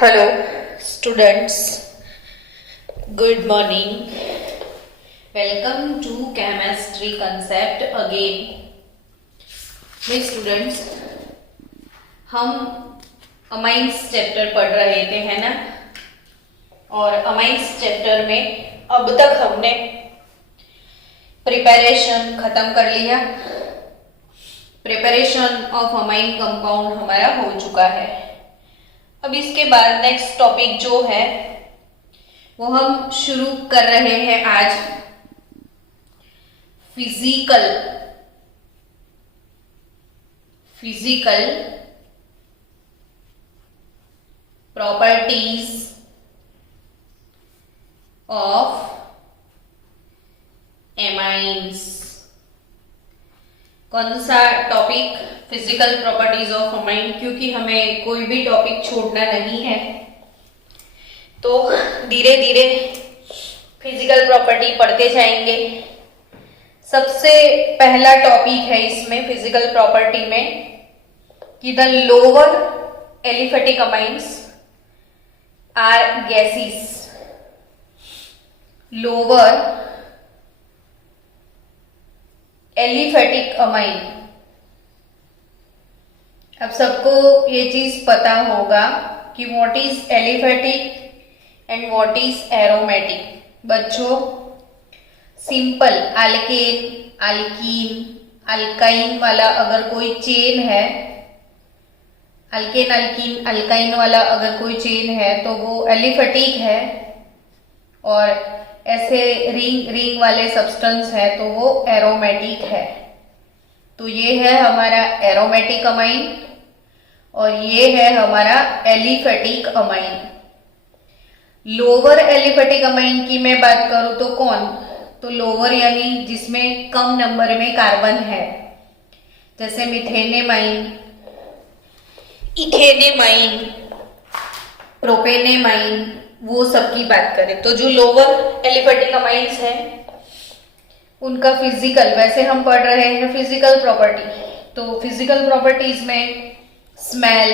Hello, students. Good morning. Welcome to chemistry concept again. मेरे students, हम amines chapter पढ़ रहे थे, है ना? और अमाइंस चैप्टर में अब तक हमने प्रिपरेशन खत्म कर लिया. प्रिपरेशन ऑफ अमाइन कंपाउंड हमारा हो चुका है. अब इसके बाद नेक्स्ट टॉपिक जो है वो हम शुरू कर रहे हैं आज. Physical properties of amines. कौन सा topic? Physical properties of amine. क्योंकि हमें कोई भी टॉपिक छोड़ना नहीं है, तो धीरे धीरे फिजिकल प्रॉपर्टी पढ़ते जाएंगे. सबसे पहला टॉपिक है इसमें फिजिकल प्रॉपर्टी में कि the lower aliphatic amines are gases. Lower aliphatic amine. अब सबको ये चीज पता होगा कि what is aliphatic and what is aromatic. बच्चों, सिंपल अल्केन, अल्कीन, अल्काइन वाला अगर कोई चेन है, अल्केन, अल्कीन, अल्काइन वाला अगर कोई चेन है तो वो एलिफेटिक है. और ऐसे रिंग वाले सब्सटेंस है तो वो एरोमेटिक है. तो ये है हमारा एरोमेटिक अमाइन और ये है हमारा aliphatic amine. Lower aliphatic amine की मैं बात करूं तो कौन? तो लोअर यानी जिसमें कम नंबर में कार्बन है, जैसे मिथेनेमाइन, इथेनेमाइन, प्रोपेनेमाइन, वो सब की बात करें तो जो लोअर एलिफेटिक अमाइंस हैं उनका फिजिकल, वैसे हम पढ़ रहे हैं फिजिकल प्रॉपर्टी, तो फिजिकल प्रॉपर्टीज में smell,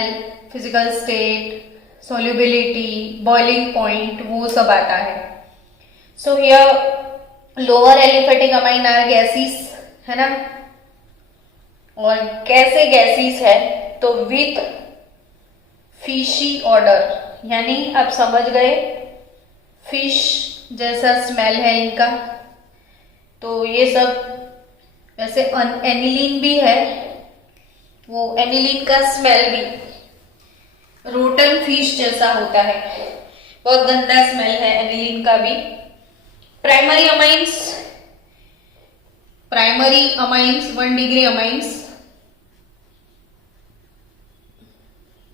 physical state, solubility, boiling point, वो सब आता है. So here lower aliphatic amine are gases, है ना? और कैसे गैसेस है? तो विथ फिशी ऑर्डर, यानी आप समझ गए फिश जैसा स्मेल है इनका. तो ये सब वैसे एनिलीन भी है, वो एनिलीन का स्मेल भी रोटन फिश जैसा होता है, बहुत गंदा स्मेल है एनिलीन का भी. Primary amines 1 degree amines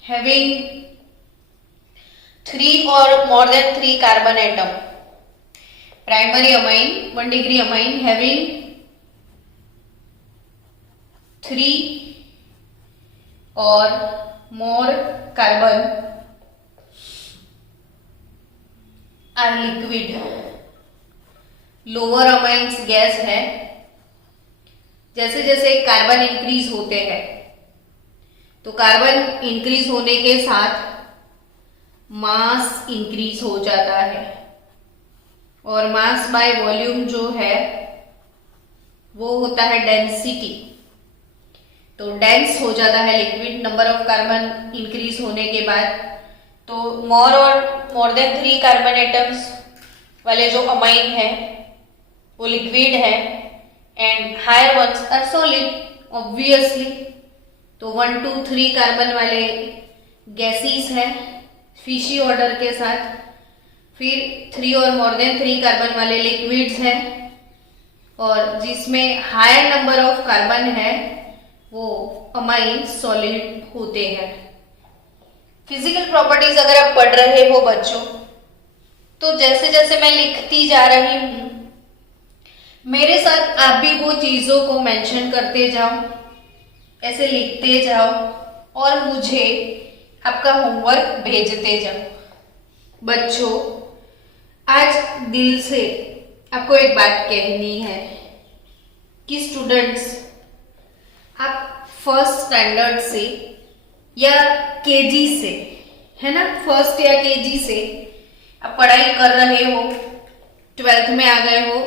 having 3 or more than 3 carbon atom. Primary amine 1 degree amine having 3 or more carbon are liquid. Lower amines gas है. जैसे जैसे कार्बन इंक्रीज होते हैं तो कार्बन इंक्रीज होने के साथ मास इंक्रीज हो जाता है, और मास बाय वॉल्यूम जो है वो होता है डेंसिटी. तो डेंस हो जाता है liquid number of carbon increase होने के बाद. तो मोर देन 3 कार्बन एटम्स वाले जो अमाइन है वो लिक्विड है and higher ones are solid obviously. तो 1 2 3 कार्बन वाले गैसेस है फिशी ऑर्डर के साथ. फिर 3 और मोर देन 3 कार्बन वाले लिक्विड्स हैं, और जिसमें हायर नंबर ऑफ कार्बन है वो अमाइन सॉलिड होते हैं. फिजिकल प्रॉपर्टीज अगर आप पढ़ रहे हो बच्चों, तो जैसे जैसे मैं लिखती जा रही हूं मेरे साथ आप भी वो चीजों को मेंशन करते जाओ, ऐसे लिखते जाओ और मुझे आपका होमवर्क भेजते जाओ. बच्चों, आज दिल से आपको एक बात कहनी है कि स्टूडेंट्स, आप फर्स्ट स्टैंडर्ड से या केजी से, है ना, फर्स्ट या केजी से आप पढ़ाई कर रहे हो, 12th में आ गए हो,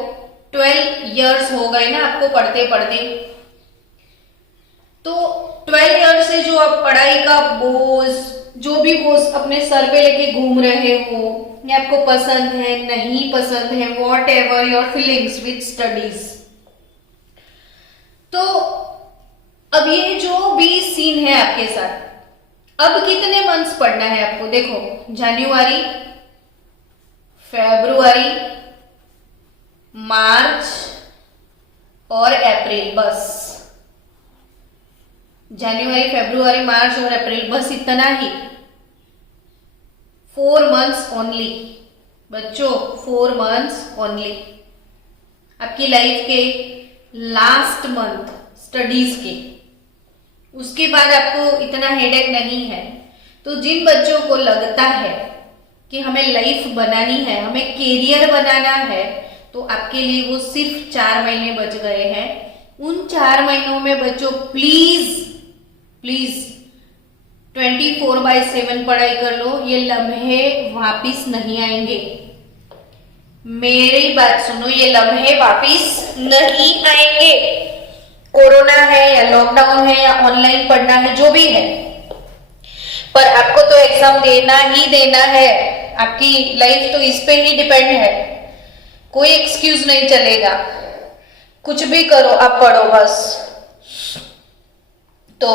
12 इयर्स हो गए ना आपको पढ़ते पढ़ते। तो 12 इयर्स से जो आप पढ़ाई का बोझ, जो भी बोझ अपने सर पे लेके घूम रहे हो, ये आपको पसंद है नहीं पसंद है, what ever your feelings with studies. तो अब ये जो भी सीन है आपके साथ, अब कितने मंथ्स पढ़ना है आपको? देखो, जनवरी, फरवरी, मार्च और अप्रैल, बस जनवरी, फरवरी, मार्च और अप्रैल, बस इतना ही। 4 मंथ्स ओनली बच्चों, 4 मंथ्स ओनली। आपकी लाइफ के लास्ट मंथ स्टडीज के, उसके बाद आपको इतना हेडेक नहीं है। तो जिन बच्चों को लगता है कि हमें लाइफ बनानी है, हमें कैरियर बनाना है, तो आपके लिए वो सिर्फ 4 महीने बच गए हैं। उन 4 महीनों में बच्चों प्लीज 24/7 पढ़ाई कर लो। ये लम्हे वापिस नहीं आएंगे, मेरी बात सुनो, ये लम्हे वापिस नहीं आएंगे। कोरोना है या लॉकडाउन है या ऑनलाइन पढ़ना है, जो भी है, पर आपको तो एग्जाम देना ही देना है। आपकी लाइफ तो इस पे ही डिपेंड है, कोई एक्सक्यूज नहीं चलेगा। कुछ भी करो, आप पढ़ो बस। तो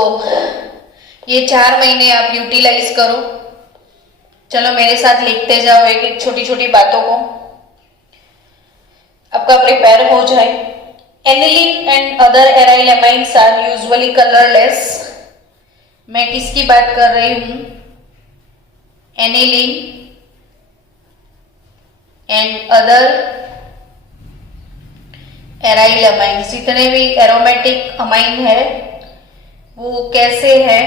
ये 4 महीने आप यूटिलाइज करो। चलो मेरे साथ लिखते जाओ एक एक छोटी छोटी बातों को, आपका प्रिपेयर हो जाए। Aniline and other aryl amines are usually colourless. मैं किसकी बात कर रही हूं? Aniline and other aryl amines, जितने भी एरोमेटिक अमाइन है वो कैसे है?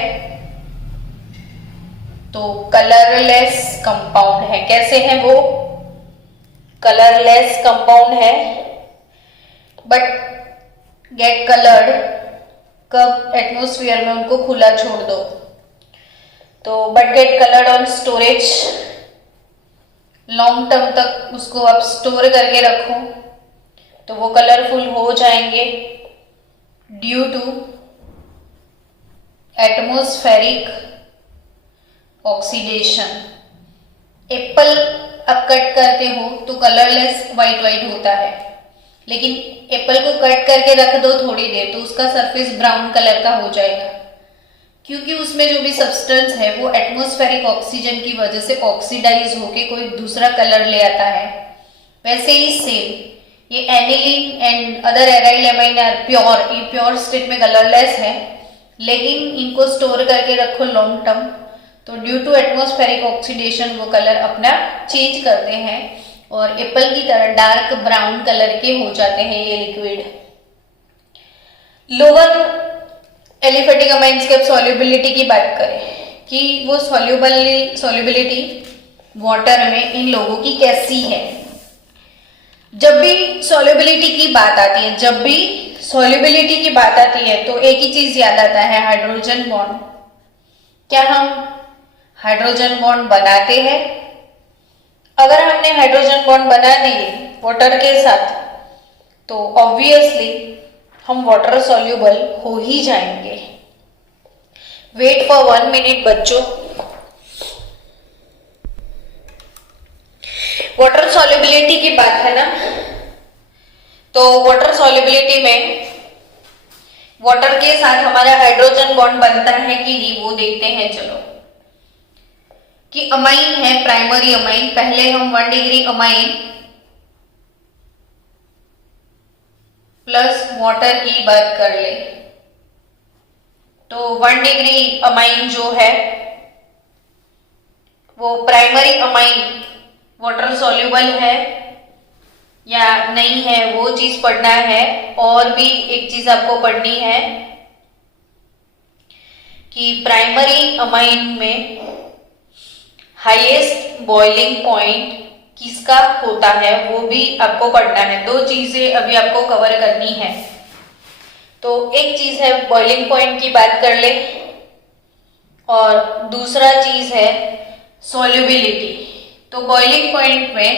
तो कलरलेस कंपाउंड है। कैसे है वो? कलरलेस कंपाउंड है। बट गेट कलर्ड कब? एटमॉस्फेयर में उनको खुला छोड़ दो। तो but get coloured on storage, long term तक उसको आप स्टोर करके रखो तो वो कलरफुल हो जाएंगे due to atmospheric oxidation. Apple आप कट करते हो तो कलरलेस वाइट होता है, लेकिन एप्पल को कट करके रख दो थोड़ी देर तो उसका सरफेस ब्राउन कलर का हो जाएगा, क्योंकि उसमें जो भी सब्सटेंस है वो एटमॉस्फेरिक ऑक्सीजन की वजह से ऑक्सीडाइज होके कोई दूसरा कलर ले आता है। वैसे ही सेम ये aniline and other aryl amine are pure, ये प्योर स्टेट में कलरलेस है, लेकिन इनको स्टोर करके रखो लॉन्ग टर्म तो ड्यू टू एटमॉस्फेरिक ऑक्सीडेशन वो कलर अपना चेंज करते हैं और एप्पल की तरह डार्क ब्राउन कलर के हो जाते हैं ये लिक्विड। लोअर एलिफेटिक अमाइंस के सॉल्युबिलिटी की बात करें कि वो सॉल्युबिलिटी वाटर में इन लोगों की कैसी है। जब भी सॉल्युबिलिटी की बात आती है तो एक ही चीज याद आता है, हाइड्रोजन बॉन्ड। क्या हम हाइड्रोजन बॉन्ड बनाते हैं? अगर हमने हाइड्रोजन बॉन्ड बना दिए वाटर के साथ तो ऑब्वियसली हम वाटर सॉल्युबल हो ही जाएंगे। वेट फॉर 1 मिनट बच्चों। वाटर सॉल्युबिलिटी की बात है ना, तो वाटर सॉल्युबिलिटी में वाटर के साथ हमारा हाइड्रोजन बॉन्ड बनता है कि नहीं वो देखते हैं। चलो कि अमाइन है, प्राइमरी अमाइन, पहले हम 1 डिग्री अमाइन प्लस वाटर की बात कर ले तो 1 डिग्री अमाइन जो है वो प्राइमरी अमाइन वाटर सॉल्युबल है या नहीं है वो चीज पढ़ना है। और भी एक चीज आपको पढ़नी है कि प्राइमरी अमाइन में हाईएस्ट बॉइलिंग पॉइंट किसका होता है वो भी आपको पढ़ना है। 2 चीजें अभी आपको कवर करनी है। तो एक चीज है बॉइलिंग पॉइंट की बात कर ले और दूसरा चीज है सॉल्युबिलिटी। तो बॉइलिंग पॉइंट में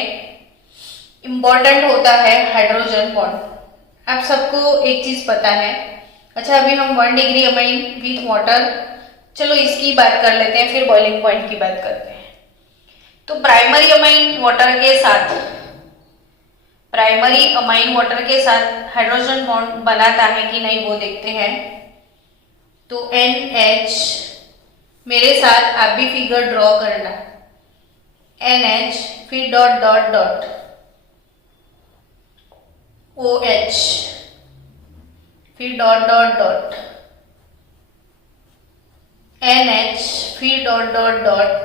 इंपॉर्टेंट होता है हाइड्रोजन बॉन्ड। आप सबको एक चीज पता है। अच्छा, अभी हम 1 डिग्री अमाइन विथ वाटर, चलो इसकी बात कर लेते हैं, फिर बॉइलिंग पॉइंट की बात करते हैं। तो प्राइमरी अमाइन वाटर के साथ हाइड्रोजन बॉन्ड बनाता है कि नहीं वो देखते हैं। तो NH, मेरे साथ आप भी फिगर ड्रॉ करना। NH फिर डॉट डॉट डॉट OH फिर डॉट डॉट डॉट NH फिर डॉट डॉट डॉट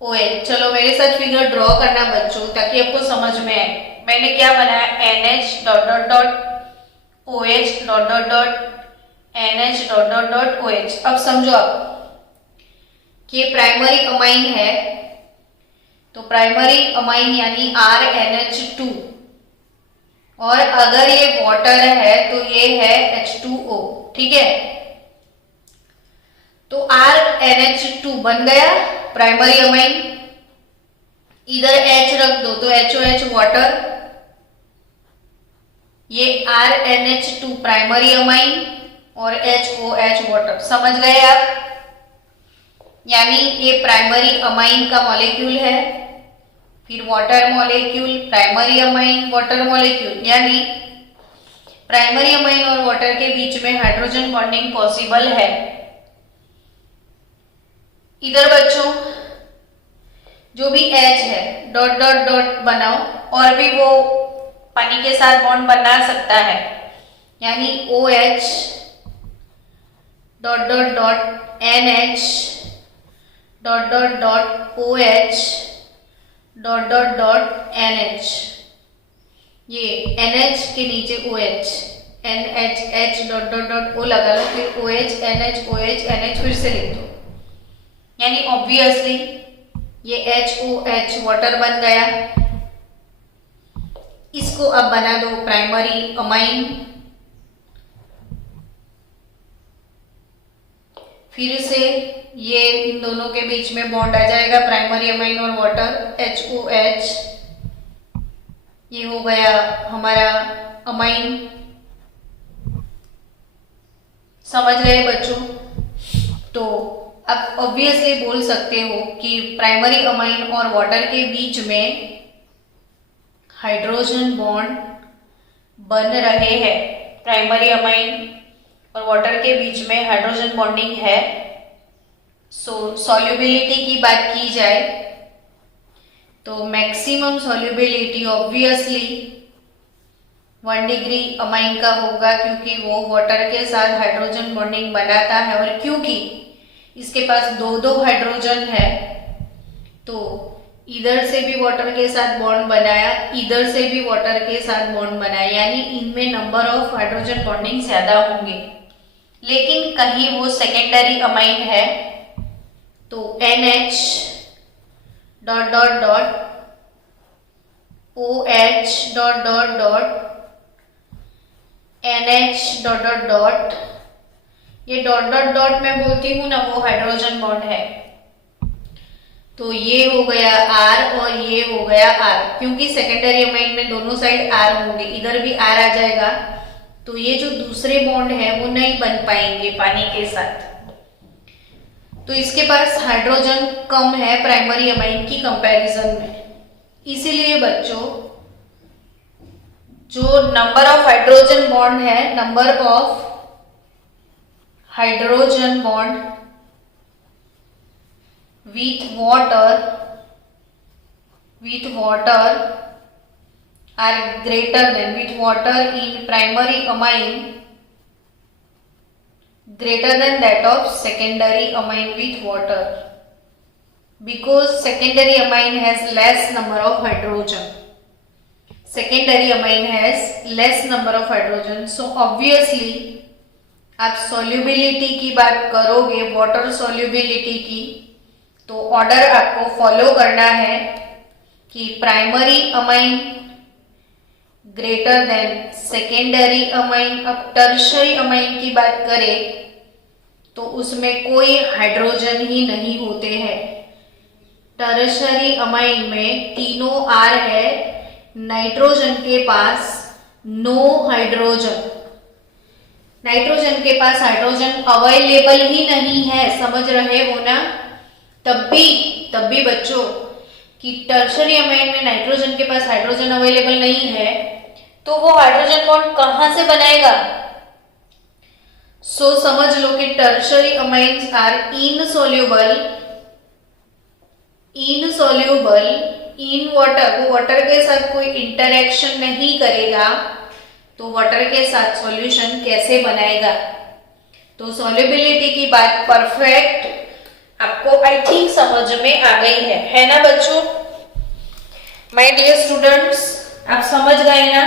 OH। चलो मेरे साथ फिगर ड्रॉ करना बच्चों, ताकि आपको समझ में आए। मैंने क्या बनाया, NH dot dot dot OH dot dot dot NH dot dot dot OH। अब समझो आप कि ये प्राइमरी अमाइन है, तो प्राइमरी अमाइन यानी RNH2, और अगर ये वाटर है तो ये है H2O, ठीक है। तो RNH2 बन गया प्राइमरी अमाइन, इधर H रख दो तो HOH वाटर, ये RNH2 प्राइमरी अमाइन और HOH वाटर। समझ गए आप? यानी ये प्राइमरी अमाइन का मॉलिक्यूल है, फिर water molecule, primary amine, water molecule, यानी प्राइमरी अमाइन और वाटर के बीच में हाइड्रोजन बॉन्डिंग पॉसिबल है। इधर बच्चों जो भी H है डॉट डॉट डॉट बनाओ, और भी वो पानी के साथ बॉन्ड बना सकता है, यानी OH dot dot dot NH dot dot dot OH dot dot dot NH। ये NH के नीचे OH, NH dot dot dot O लगा लो, फिर OH NH फिर से लिख दो, यानी ऑब्वियसली ये HOH वाटर बन गया। इसको अब बना दो प्राइमरी अमाइन, फिर से ये इन दोनों के बीच में बॉन्ड आ जाएगा, प्राइमरी अमाइन और वाटर, HOH। ये हो गया हमारा अमाइन। समझ गए बच्चों? तो आप ऑब्वियसली बोल सकते हो कि प्राइमरी अमाइन और वाटर के बीच में हाइड्रोजन बॉन्ड बन रहे हैं। प्राइमरी अमाइन और वाटर के बीच में हाइड्रोजन बॉन्डिंग है। सॉल्युबिलिटी की बात की जाए तो maximum solubility obviously 1 degree amine का होगा, क्योंकि वो वाटर के साथ हाइड्रोजन बॉन्डिंग बनाता है, और क्योंकि इसके पास दो हाइड्रोजन है, तो इधर से भी वाटर के साथ बॉन्ड बनाया, इधर से भी वाटर के साथ बॉन्ड बनाया, यानी इनमें नंबर ऑफ हाइड्रोजन बॉन्डिंग ज्यादा होंगे। लेकिन कहीं वो सेकेंडरी अमाइन है, तो NH dot dot dot OH dot dot dot NH dot dot dot, ये डॉट डॉट डॉट मैं बोलती हूँ ना, वो हाइड्रोजन बॉन्ड है। तो ये हो गया R और ये हो गया R, क्योंकि सेकेंडरी अमाइन में दोनों साइड R होंगे, इधर भी R आ जाएगा, तो ये जो दूसरे बॉन्ड है वो नहीं बन पाएंगे पानी के साथ। तो इसके पास हाइड्रोजन कम है प्राइमरी अमाइन की कंपैरिजन में। इसीलिए बच्चों जो नंबर ऑफ हाइड्रोजन बॉन्ड है, number of hydrogen bond with water are greater than, with water in primary amine greater than that of secondary amine with water, because secondary amine has less number of hydrogen. Secondary amine has less number of hydrogen, so obviously आप solubility की बात करोगे, water solubility की, तो order आपको follow करना है कि primary amine greater then secondary amine. अब टर्शरी अमाइन की बात करें तो उसमें कोई हाइड्रोजन ही नहीं होते हैं, टर्शरी अमाइन में तीनों R है, नाइट्रोजन के पास नो हाइड्रोजन, नाइट्रोजन के पास हाइड्रोजन अवेलेबल ही नहीं है, समझ रहे हो ना। तब भी बच्चों कि टर्शरी अमाइन में नाइट्रोजन के पास हाइड्रोजन अवेलेबल नहीं है, तो वो हाइड्रोजन बॉन्ड कहां से बनाएगा। सो समझ लो कि tertiary amines are insoluble in water, वो वाटर के साथ कोई इंटरेक्शन नहीं करेगा, तो वाटर के साथ सॉल्यूशन कैसे बनाएगा। तो सॉल्युबिलिटी की बात परफेक्ट आपको आई थिंक समझ में आ गई है ना बच्चों। माय डियर स्टूडेंट्स, आप समझ गए ना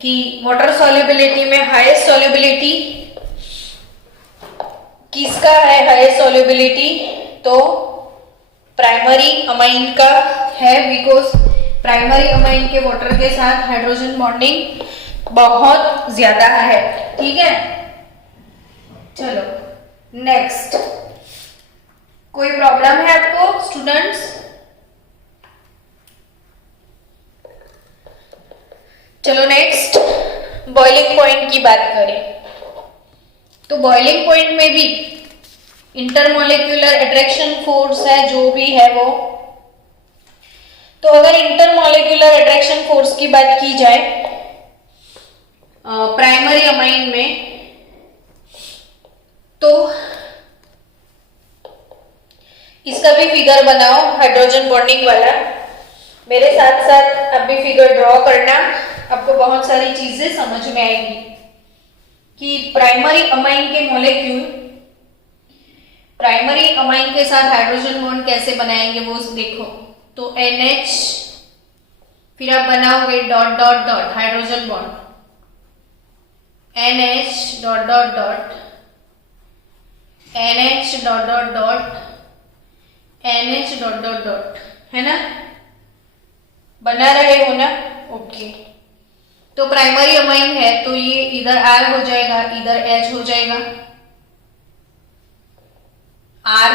कि वाटर सॉल्युबिलिटी में हाईएस्ट सॉल्युबिलिटी किसका है। हाईएस्ट सॉल्युबिलिटी तो प्राइमरी अमाइन का है, बिकॉज प्राइमरी अमाइन के वाटर के साथ हाइड्रोजन बॉन्डिंग बहुत ज्यादा है। ठीक है, चलो नेक्स्ट। कोई प्रॉब्लम है आपको स्टूडेंट्स? चलो नेक्स्ट बॉइलिंग पॉइंट की बात करें। तो बॉइलिंग पॉइंट में भी इंटरमोलिक्यूलर अट्रैक्शन फोर्स है, जो भी है वो। तो अगर इंटरमोलिक्यूलर अट्रैक्शन फोर्स की बात की जाए प्राइमरी अमाइन में, तो इसका भी फिगर बनाओ हाइड्रोजन बॉन्डिंग वाला। मेरे साथ साथ आप भी फिगर ड्रॉ करना, आपको बहुत सारी चीजें समझ में आएगी कि प्राइमरी अमाइन के मॉलिक्यूल प्राइमरी अमाइन के साथ हाइड्रोजन बॉन्ड कैसे बनाएंगे वो देखो। तो NH, फिर आप बनाओगे dot dot dot hydrogen bond, NH dot dot dot, NH dot dot dot, NH dot dot dot, है ना, बना रहे हो ना। ओके, तो प्राइमरी अमाइन है तो ये इधर R हो जाएगा, इधर H हो जाएगा, R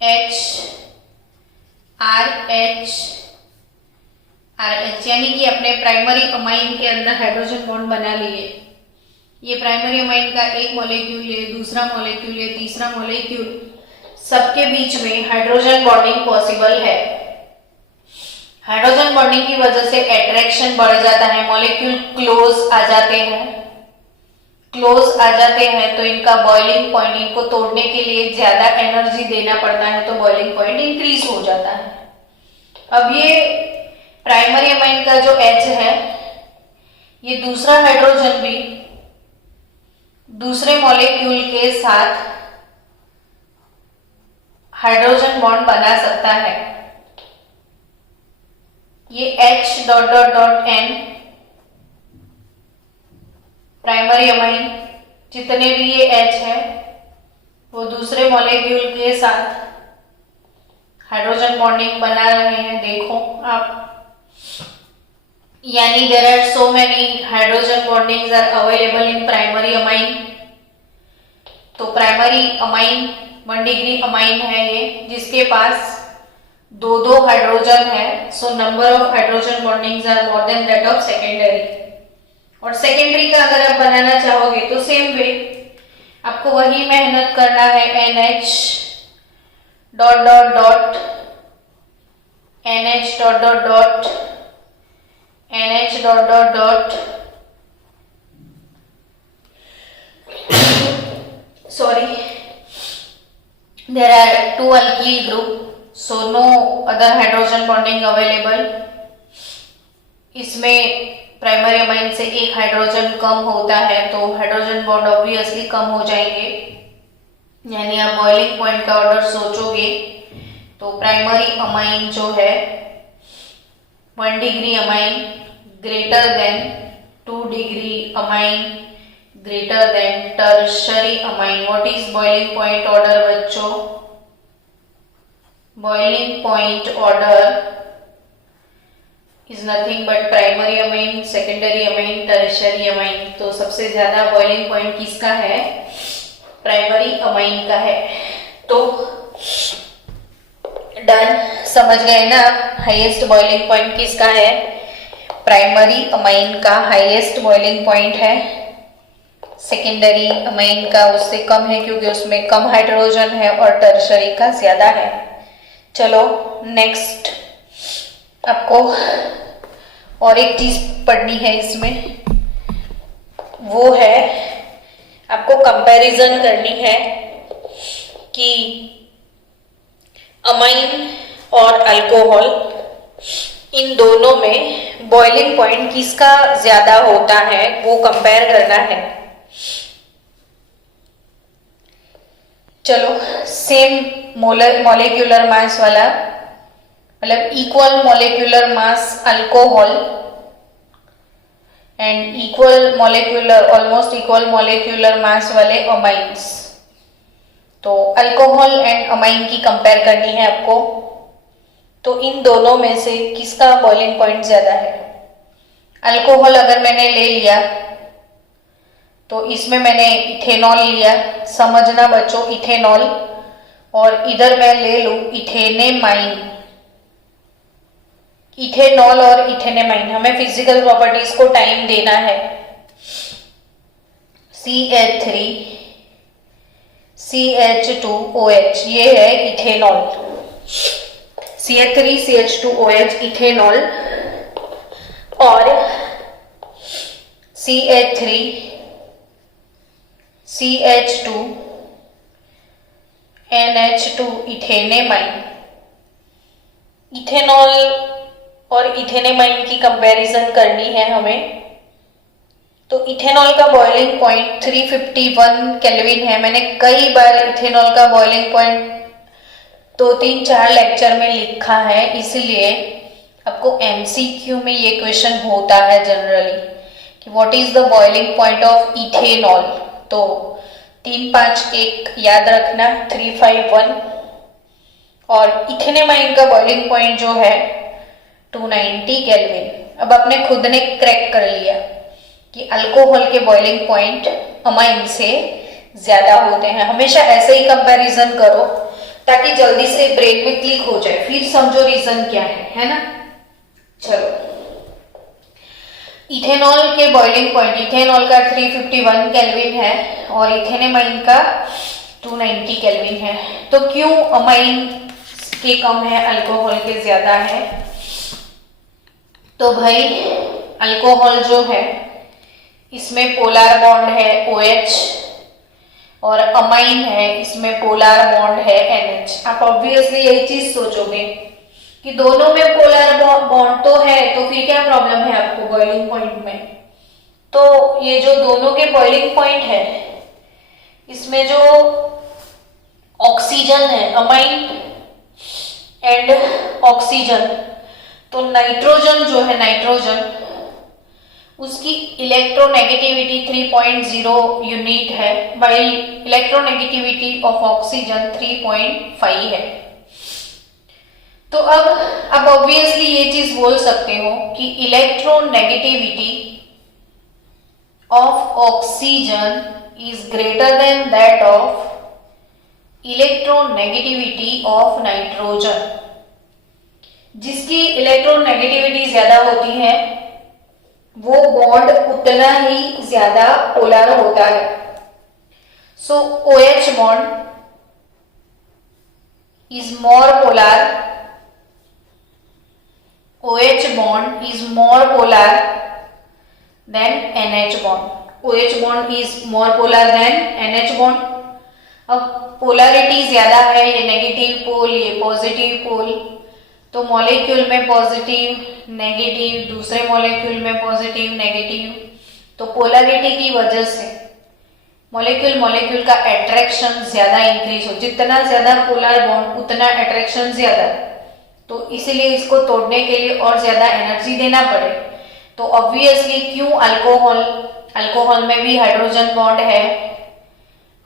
H R H R H, यानी कि अपने प्राइमरी अमाइन के अंदर हाइड्रोजन बॉन्ड बना लिए। ये प्राइमरी अमाइन का एक मॉलिक्यूल है, दूसरा मॉलिक्यूल है, तीसरा मॉलिक्यूल, सबके बीच में हाइड्रोजन बॉन्डिंग पॉसिबल है। हाइड्रोजन बॉन्डिंग की वजह से अट्रैक्शन बढ़ जाता है, मॉलिक्यूल क्लोज आ जाते हैं, तो इनका बॉइलिंग पॉइंट, इनको तोड़ने के लिए ज्यादा एनर्जी देना पड़ता है, तो बॉइलिंग पॉइंट इंक्रीज हो जाता है। अब ये प्राइमरी अमाइन का जो H है, ये दूसरा हाइड्रोजन भी दूसरे मॉलिक्यूल के साथ हाइड्रोजन बॉन्ड बना सकता है। ये H dot dot dot N, primary amine जितने भी ये H है वो दूसरे मॉलिक्यूल के साथ हाइड्रोजन बॉन्डिंग बना रहे हैं, देखो आप। यानी there are so many hydrogen bondings are available in primary amine. तो प्राइमरी अमाइन 1 डिग्री अमाइन है ये, जिसके पास दो हाइड्रोजन है। So number of hydrogen bondings are more than that of secondary. और सेकेंडरी का अगर आप बनाना चाहोगे तो सेम वे आपको वही मेहनत करना है, NH dot dot dot, NH dot dot dot, NH dot dot dot, sorry, there are 2 alkyl group, so no other hydrogen bonding available. इसमें प्राइमरी अमाइन से एक हाइड्रोजन कम होता है, तो हाइड्रोजन बॉन्ड ऑब्वियसली कम हो जाएंगे। यानी आप बॉइलिंग पॉइंट का ऑर्डर सोचोगे तो प्राइमरी अमाइन जो है 1 degree amine greater than 2 degree amine greater than tertiary amine. What is boiling point order बच्चों? Boiling point order is nothing but primary amine, secondary amine, tertiary amine। तो सबसे ज्यादा boiling point किसका है? Primary amine का है। तो done, समझ गए ना आप हाईएस्ट बॉइलिंग पॉइंट किसका है? प्राइमरी अमाइन का हाईएस्ट बॉइलिंग पॉइंट है, सेकेंडरी अमाइन का उससे कम है क्योंकि उसमें कम हाइड्रोजन है, और टर्शरी का ज्यादा है। चलो नेक्स्ट आपको और एक चीज पढ़नी है इसमें, वो है आपको कंपैरिजन करनी है कि अमाइन और अल्कोहल इन दोनों में बॉइलिंग पॉइंट किसका ज्यादा होता है, वो कंपेयर करना है। चलो सेम मॉलिक्यूलर मास वाला, मतलब equal molecular mass alcohol and equal molecular almost equal molecular mass वाले अमाइंस। तो अल्कोहल एंड अमाइन की कंपेयर करनी है आपको। तो इन दोनों में से किसका बॉइलिंग पॉइंट ज्यादा है? अल्कोहल अगर मैंने ले लिया तो इसमें मैंने इथेनॉल लिया, समझना बच्चों इथेनॉल, और इधर मैं ले लूं इथेनेमाइन। इथेनॉल और इथेनेमाइन, हमें फिजिकल प्रॉपर्टीज को टाइम देना है। CH3 CH2OH ये है इथेनॉल, CH3 CH2OH इथेनॉल, और CH3 CH2 NH2 इथेनेमाइन। इथेनॉल और इथेनेमाइन की कंपैरिजन करनी है हमें। तो इथेनॉल का बॉइलिंग पॉइंट 351 केल्विन है। मैंने कई बार इथेनॉल का बॉइलिंग पॉइंट 2-3-4 लेक्चर में लिखा है, इसलिए आपको MCQ में ये क्वेश्चन होता है जनरली कि what is the boiling point of ethanol. तो 351 याद रखना, 351, और इथेनेमाइन का बॉइलिंग पॉइंट जो है 290 केल्विन। अब आपने खुद ने क्रैक कर लिया कि अल्कोहल के बॉइलिंग पॉइंट अमाइन से ज्यादा होते हैं। हमेशा ऐसे ही कंपैरिजन करो ताकि जल्दी से ब्रेन में क्लिक हो जाए, फिर समझो रीजन क्या है ना। चलो इथेनॉल के बॉइलिंग पॉइंट, इथेनॉल का 351 केल्विन है और इथेनेमाइन का 290 केल्विन है। तो क्यों अमाइन के कम है, अल्कोहल के ज्यादा है? तो भाई अल्कोहल जो है इसमें पोलर बॉन्ड है OH, और अमाइन है इसमें पोलर बॉन्ड है NH। आप ऑब्वियसली यही चीज सोचोगे कि दोनों में पोलर बॉन्ड तो है, तो फिर क्या प्रॉब्लम है आपको बॉइलिंग पॉइंट में? तो ये जो दोनों के बॉइलिंग पॉइंट है इसमें जो ऑक्सीजन है, अमाइन एंड ऑक्सीजन, तो नाइट्रोजन जो है, नाइट्रोजन उसकी इलेक्ट्रोनेगेटिविटी 3.0 यूनिट है, वाइल इलेक्ट्रोनेगेटिविटी ऑफ ऑक्सीजन 3.5 है। तो अब आप ऑब्वियसली ये चीज बोल सकते हो कि electronegativity of oxygen is greater than that of electronegativity of nitrogen. जिसकी इलेक्ट्रोनेगेटिविटी ज्यादा होती है वो बॉन्ड उतना ही ज्यादा पोलर होता है। सो OH bond is more polar, OH bond is more polar than NH bond. OH bond is more polar than NH bond. अब पोलरिटी ज्यादा है, ये नेगेटिव पोल ये पॉजिटिव पोल, तो मॉलिक्यूल में पॉजिटिव नेगेटिव, दूसरे मॉलिक्यूल में पॉजिटिव नेगेटिव, तो पोलरिटी की वजह से मॉलिक्यूल का अट्रैक्शन ज्यादा इंक्रीज हो। जितना ज्यादा पोलर बॉन्ड उतना अट्रैक्शन ज्यादा, तो इसीलिए इसको तोड़ने के लिए और ज्यादा एनर्जी देना पड़े। तो ऑब्वियसली क्यों अल्कोहल में भी हाइड्रोजन बॉन्ड है,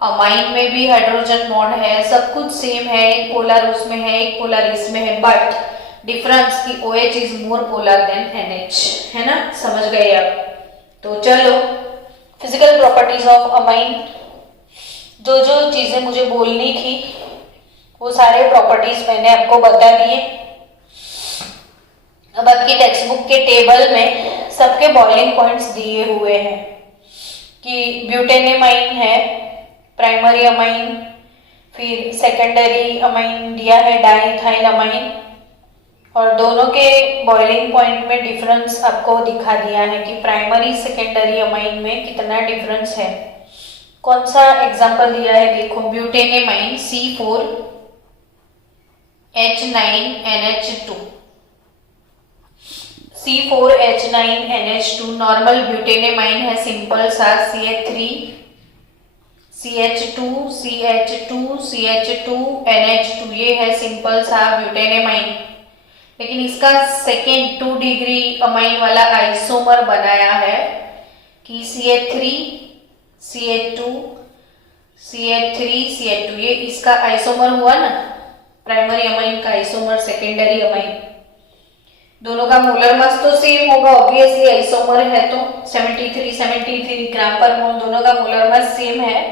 अमाइन में भी हाइड्रोजन बॉन्ड है, सब कुछ सेम है, एक पोलर उसमें है एक पोलर इसमें है, बट डिफरेंस की OH is more polar than NH, है ना, समझ गए आप। तो चलो फिजिकल प्रॉपर्टीज ऑफ अमाइन, जो जो चीजें मुझे बोलनी थी वो सारे प्रॉपर्टीज मैंने आपको बता दिए। अब आपकी टेक्स्ट बुक के टेबल में सबके बॉइलिंग पॉइंट्स दिए हुए हैं कि ब्यूटेनेमाइन है प्राइमरी अमाइन, फिर सेकेंडरी अमाइन दिया है डाइथाइल अमाइन, और दोनों के बॉइलिंग पॉइंट में डिफरेंस आपको दिखा दिया है कि प्राइमरी सेकेंडरी अमाइन में कितना डिफरेंस है। कौन सा एग्जांपल दिया है देखो, ब्यूटेनेमाइन C4H9NH2, C4H9NH2 नॉर्मल ब्यूटेनेमाइन है, सिंपल सा CH3CH2CH2CH2NH2 ये है सिंपल सा ब्यूटेनेमाइन। लेकिन इसका सेकेंड 2 डिग्री अमाइन वाला आइसोमर बनाया है कि CH3CH2CH3CH2 ये इसका आइसोमर हुआ ना, प्राइमरी अमाइन का आइसोमर सेकेंडरी अमाइन, दोनों का मोलर मास तो सेम होगा ऑब्वियसली, आइसोमर है तो 73 ग्राम पर मोल, दोनों का मोलर मास सेम है।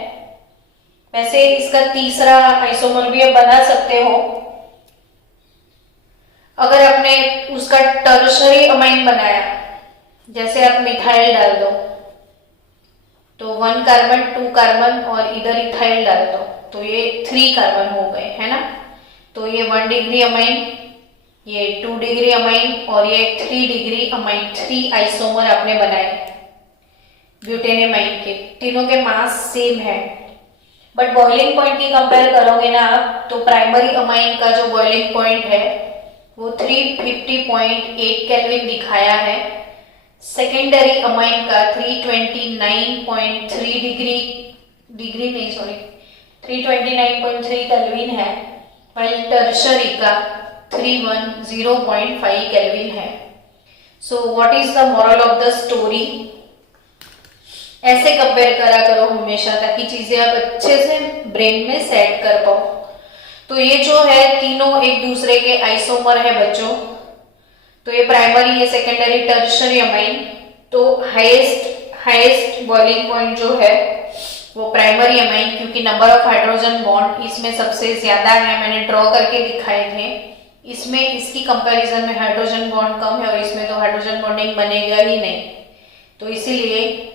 वैसे इसका तीसरा आइसोमर भी आप बना सकते हो। अगर आपने उसका टर्शरी अमाइन बनाया, जैसे आप मिथाइल डाल दो तो 1 कार्बन 2 कार्बन और इधर इथाइल डाल दो तो ये 3 कार्बन हो गए, है ना। तो ये 1 डिग्री अमाइन, ये 2 डिग्री अमाइन और ये 3 डिग्री अमाइन, 3 आइसोमर आपने बनाए ब्यूटेनेमाइन के। तीनों के मास सेम है, बट बॉइलिंग पॉइंट की कंपेयर करोगे ना आप तो प्राइमरी अमाइन का जो बॉइलिंग पॉइंट है वो 350.8 केल्विन दिखाया है, सेकेंडरी अमाइन का 329.3 329.3 केल्विन है, while टर्शरी का 310.5 केल्विन है। So what is the moral of the story, ऐसे कंपेयर करा करो हमेशा ताकि चीजें आप अच्छे से ब्रेन में सेट कर पाओ। तो ये जो है तीनों एक दूसरे के आइसोमर है बच्चों, तो ये प्राइमरी ये सेकेंडरी टर्शरी अमाइन, तो हाईएस्ट बॉइलिंग पॉइंट जो है वो प्राइमरी अमाइन, क्योंकि नंबर ऑफ हाइड्रोजन बॉन्ड इसमें सबसे ज्यादा है, मैंने ड्रॉ करके दिखाए थे। इसमें इसकी कंपैरिजन में हाइड्रोजन बॉन्ड कम है और इसमें तो हाइड्रोजन बॉन्डिंग बनेगा ही नहीं, तो इसीलिए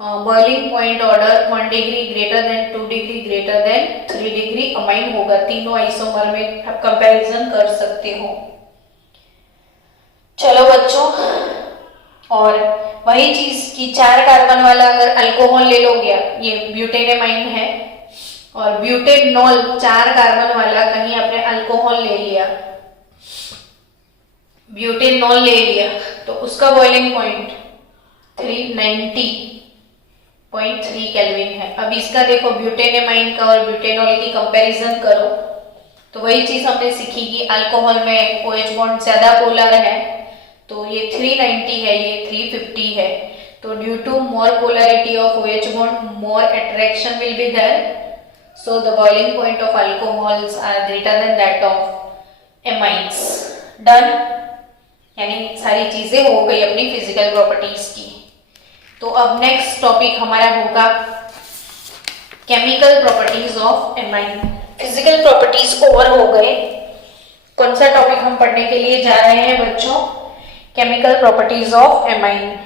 boiling point order 1 degree greater than 2 degree greater than 3 degree amine होगा। तीनों आइसोमर में आप कंपैरिजन कर सकते हो। चलो बच्चों, और वही चीज कि 4 कार्बन वाला अगर अल्कोहल ले लोगे, ये ब्यूटेनेमाइन है, और ब्यूटेनॉल 4 कार्बन वाला कहीं आपने अल्कोहल ले लिया, ब्यूटेनॉल ले लिया, तो उसका बॉइलिंग पॉइंट 390.3 केल्विन है। अब इसका देखो ब्यूटेनेमाइन का और ब्यूटेनॉल की कंपैरिजन करो तो वही चीज हमने सीखी कि अल्कोहल में OH बॉन्ड ज्यादा पोलर है, तो ये 390 है, ये 350 है, तो due to more polarity of OH bond more attraction will be there, so the boiling point of alcohols are greater than that of amines. Done, यानी सारी चीजें हो गई अपनी फिजिकल प्रॉपर्टीज की। तो अब नेक्स्ट टॉपिक हमारा होगा chemical properties of amine. Physical properties over हो गए, कौन सा टॉपिक हम पढ़ने के लिए जा रहे हैं बच्चों, केमिकल प्रॉपर्टीज ऑफ एमाइन।